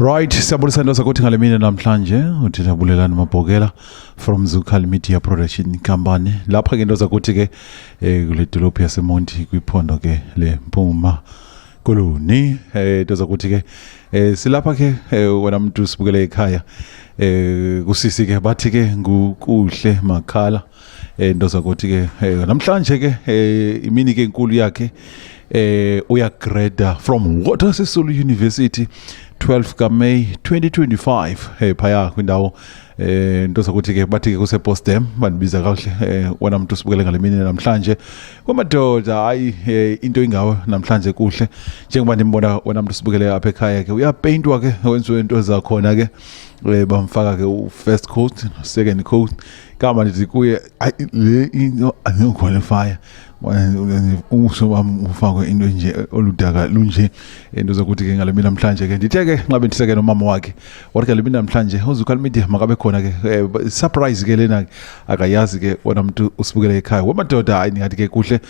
Right, siyabulisa into zakuthi ngale mini namhlanje uthina Bulelani Mabhokela from Zukal Media Production Company. Lapha ke into zakuthi ke kule dolophu yaseMonti kwiphondo ke leMpuma Koloni. Into zakuthi ke silapha ke wena muntu sibukele ekhaya kusisi ke bathi ke ngukuhle Makhala. Into zakuthi ke namhlanje ke imini ke enkulu yakhe uyagrada from Water Sisulu University 12 ka May 2025 phaya kwindawo into zakuthi ke bathi ke kuse Postdam banibiza kahle wena muntu sibukele ngale mini namhlanje kwamadoda hayi into ingawe namhlanje kuhle njengoba nimbona wena muntu sibukele apha ekhaya ke uyapaintwa ke wenziwe into zakhona ke bamfaka ke first coat second coat kama nithi kuye le into anoqualify ufakwe into nje oludaka lunje into zokuthi ke ngale mina namhlanje ke ndithe ke nxa bendiseke nomama wakhe wathi ngale mina namhlanje uZukal Media makabe khona ke surprise ke lena akayazi ke wona umuntu usibukele ekhaya wamadoda hayi ningathi ke kuhle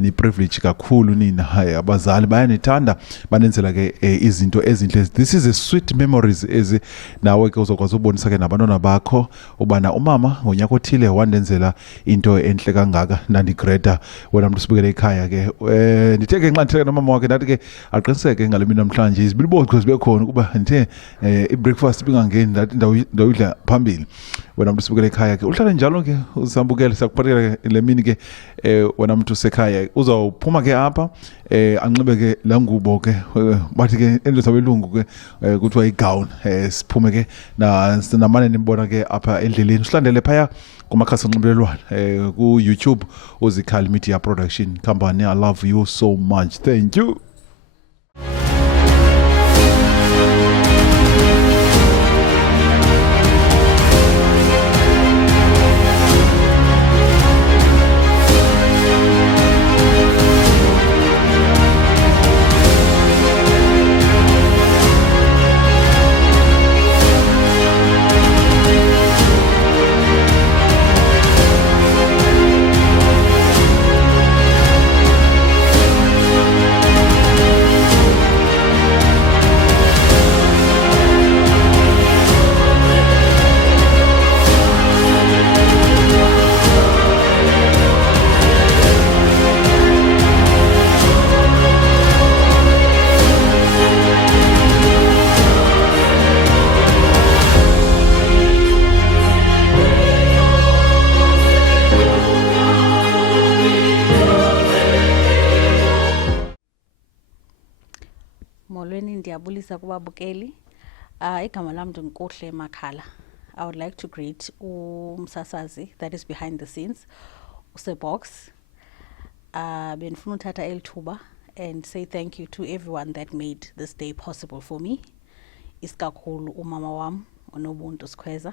ni privilege kakhulu nina hayi abazali bayanithanda banenzela ke izinto ezinhle. This is a sweet memories ezi nawe ke uzokwazi ubonisa ke nabantwana bakho ubana umama ngonyaka othile wandenzela into enhle kangaka nandigrada wena muntu sibukele ekhaya ke ndithe ke nxa ndithe nomama wakhe ndathi ke aqiniseke ngale mina namhlanje izibilibocho zibe khona kuba ndithe i-breakfast bingangeni ndathi ndawudla phambili wena muntu sibukele ekhaya ke uhlala njalo ke usambukele sakuphathela le mini ke wena muntu sekhaya uzawuphuma ke apha anxibe ke la ngubo ke bathi ke endlo sabelungu ke kuthiwa igown siphume ke namane nimbona ke apha endleleni usilandele phaya kumakhasi onxibelelwano ku YouTube uZukal Media Production Company. I love you so much. Thank you. Molweni ndiyabulisa kubabukeli igama lam ndinkuhle Makhala. I would like to greet umsasazi that is behind the scenes usebox benifuna uthatha elithuba and say thank you to everyone that made this day possible for me, isikakhulu umama wam uNobuntu Sikhweza.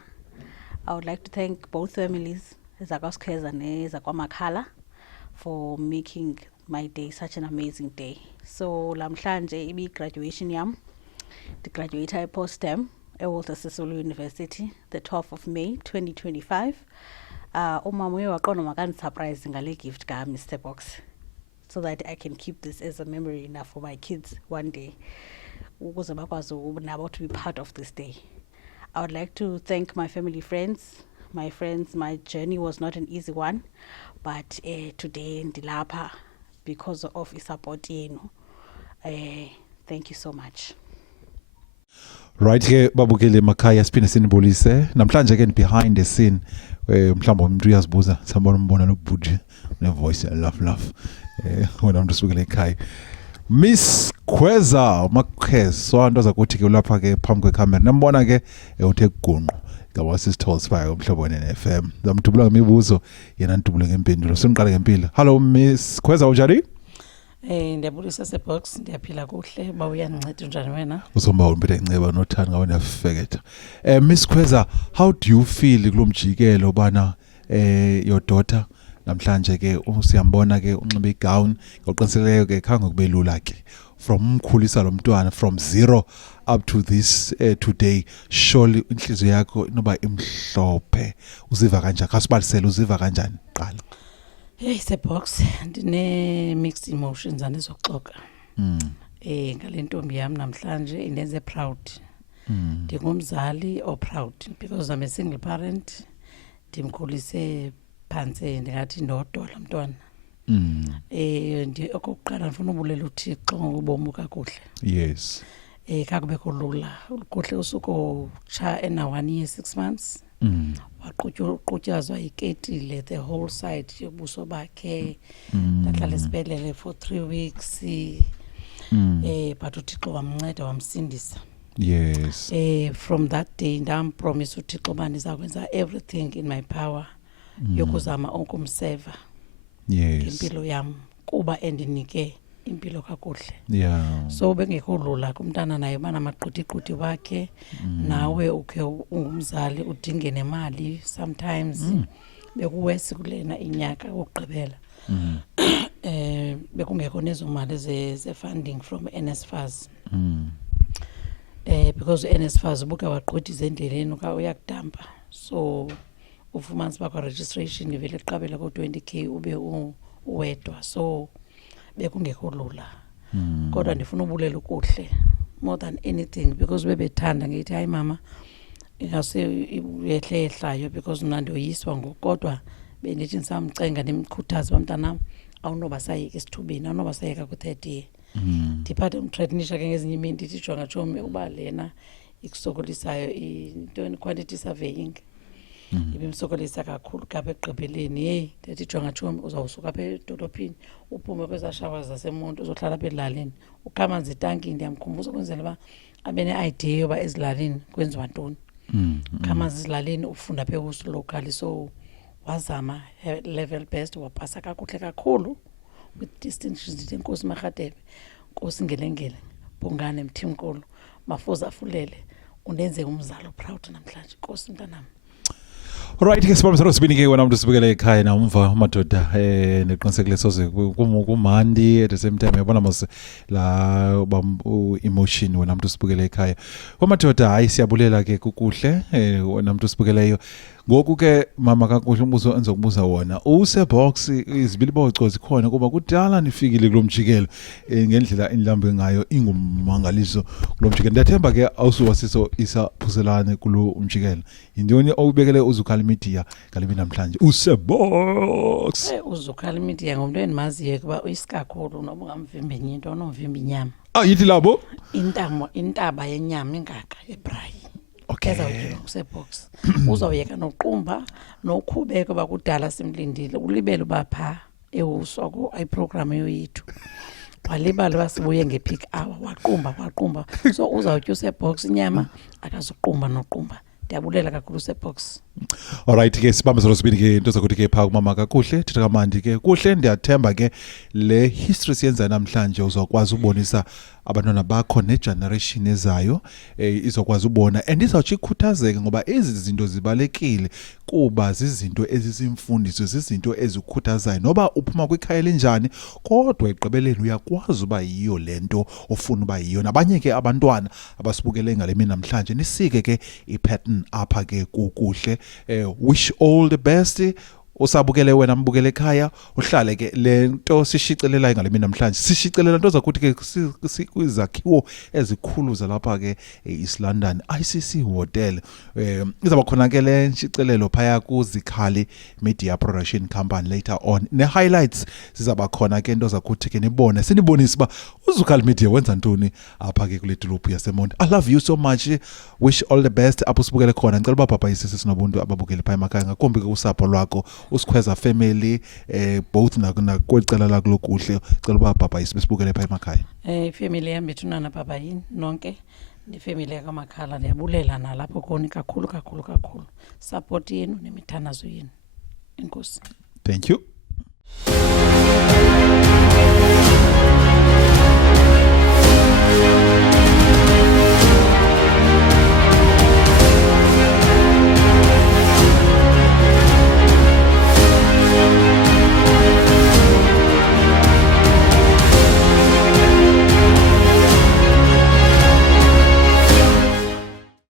I would like to thank both families zakwaSikhweza nezakwaMakhala for making my day such an amazing day. So lamhlanje ibi graduation yam graduate e-Postdam eWalter Sisulu University the 12th of May 2025. Umama uye waqonda makandisurprise ngale gift ka Mr. Box so that I can keep this as a memory enough for my kids one day ukuze bakwazi nabo to be part of this day. I would like to thank my family, friends. My journey was not an easy one, but today ndilapha because of support yenu. Thank you so much. Right ke babukele makhaya siphinde sinibulise namhlanje ke behind the scene mhlawumbe umuntu uyazibuza sambona umbona nobudge ne voice love wena umuntu sibukele ekhaya Miss Khweza Makheso into zakuthi ke lapha ke phambi kwecamera nambona ke uthe gunqo ngaba sisithosify umhlobone neFM zamdubula ngemibuzo yena ndubule ngempendulo soniqala ngempilo. Hello Miss Khweza ujari? Ndiyabulisa sebox ndiyaphila kuhle ba uyaninceda njani wena? Uzomba umphethe inceba nothanda ngawe niyafeketha. Miss Khweza, how do you feel kulomjikelo bana your daughter namhlanje ke siyambona ke unxibe igown ngoqinisekileyo ke khange kube lula ke from umkhulisa lo mntwana from zero up to this today, surely inhliziyo yakho inoba imhlophe uziva kanjani? Kasibalisele uziva kanjani qala? Hey sebox ndine mixed emotions andizoxoxa. Ngale ntombi yami namhlanje indenze proud ndingumzali proud because I'm a single parent. Ndimkhulise phantse ndingathi ndodwa la mntwana. Okokuqala ndifuna ubulela uThixo ngobomi kakuhle. Yes. Kakubekho lula. Kuhle usuku cha ena 1 year 6 months. Waqutyazwa iketile the whole side yobuso bakhe. Ndahlala esibhedlele for 3 weeks. But uThixo wamnceda wamsindisa. Yes. From that day ndampromise uThixo uba ndizakwenza everything in my power yokuzama ukumseva. Yes. Impilo yam kuba endinike impilo kakuhle. Yeah. So bengekho lula kumntana naye bana maqhuti wakhe nawe ukhe ungumzali udinge nemali sometimes bekuwesi kulena inyaka ukugqibela. Bekungekho nezo mali ze funding from NSFAS. Because NSFAS buka waqhuthiza endleleni uyakudampa. So ufumanisa bakwa registration ivele iqabela ko 20k ube uwedwa. So bekungekho lula. Kodwa ndifuna ubulela ukuhle more than anything because bebethanda ngithi hayi mama ingase uyehlehlayo because mna ndoyiswa ngokodwa bendithi ngisamcenga nimkhuthaza bamntana awunoba sayeka esithubeni awunoba sayeka ku 30 year. Ndiphathe umthreatenisha ke ngezinye imini ndithi jonga chomi uba lena ikusokolisayo into quantity surveying. Ibimsokolisa kakhulu kapha egqibeleni ndithi jonga chomi uzawusuka apha edolophini uphume kweza showers zasemuntu uzohlala apha ezilalini ukhamanzi itanki ndiyamkhumbuza kwenzela uba abe ne-idea yoba ezilalini kwenziwa ntoni. Khamanzi ezilalini ufunda apha ekuso locally so wazama level best wapasa kakuhle kakhulu with distinctions. Ndithi Nkosi Marhadebe, Nkosi Ngelengele, Bongane Mthimkolo, Mafoza Afulele, undenze umzalo proud namhlanje. Nkosi mntanami. Alright ke sibambe sibini ke wena umuntu sibukele ekhaya na umva madoda neqinisekile soze kumandi at the same time yabona mos la emotion wena umuntu sibukele ekhaya. Madoda hayi siyabulela ke kukuhle wena umuntu sibukeleyo. Ngoku ke mama kakuhle umbuzo enzokubuza wona uSebox izibiliboco zikhona kuba kudala nifikile kulomjikelo ngendlela inlambe ngayo ingumangaliso kulomjikelo. Ndiyathemba ke awusuwasiso isaphuselane kulo umjikelo. Yintoni awubekele uZukali Media ngalebi namhlanje uSebox? uZukali Media ngomuntu endimaziyo kuba uyisikakhulu noba ungamvimbi into onomvimbi inyama. Yithi labo intaba yenyama ingaka ebrayi. Okay. Ezawutyelwa uSebox. Uzawuyeka noqumba nokhubeko bakudala simlindile ulibele uba pha ewuswa ku iprogram yoyithu. Walibala basibuye ngepeak hour waqumba. So uzawutya uSebox inyama akazuqumba noqumba. Ndiyabulela kakhulu uSebox. Alright ke sibambe sibini ke into zakuthi ke pha kumama kakuhle thitha kamandi ke kuhle ndiyathemba ke le history siyenza namhlanje uzokwazi ubonisa abantwana bakho negeneration ezayo izokwazi ubona and izawuthi ikhuthazeke ngoba ezi zinto zibalekile kuba zizinto ezisimfundiso zizinto ezikhuthazayo noba uphuma kwikhaya lenjani kodwa egqibeleni uyakwazi uba yiyo lento ofuna uba yiyo. Nabanye ke abantwana abasibukele ngale mina namhlanje nisike ke ipattern apha ke kukuhle. Wish all the best. Usabukele wena mbukele ekhaya uhlale ke lento sishicelela ngale mina namhlanje sishicelela into zakuthi ke kwizakhiwo ezikhulu zalapha ke East London ICC Hotel izaba khona ke le nshicelelo phaya ku Zikhali Media Production Company later on ne highlights zizaba khona ke into zakuthi ke nibone sinibonisa ba uZukhali Media wenza ntoni apha ke kule dolophu yaseMonti. I love you so much. Wish all the best. Apho sibukele khona ngicela uba papa isisi sinobuntu ababukele phaya emakhaya ngakumbi ke usapho lwakho usikhweza family both nakwecala la kulokuhle cela uba papa isibukele phaya emakhaya. Family yami bethuna na papa yini nonke ni family yakamakhala ndiyabulela nalapho khona kakhulu support yenu nemithanazo yenu. Inkosi. Thank you.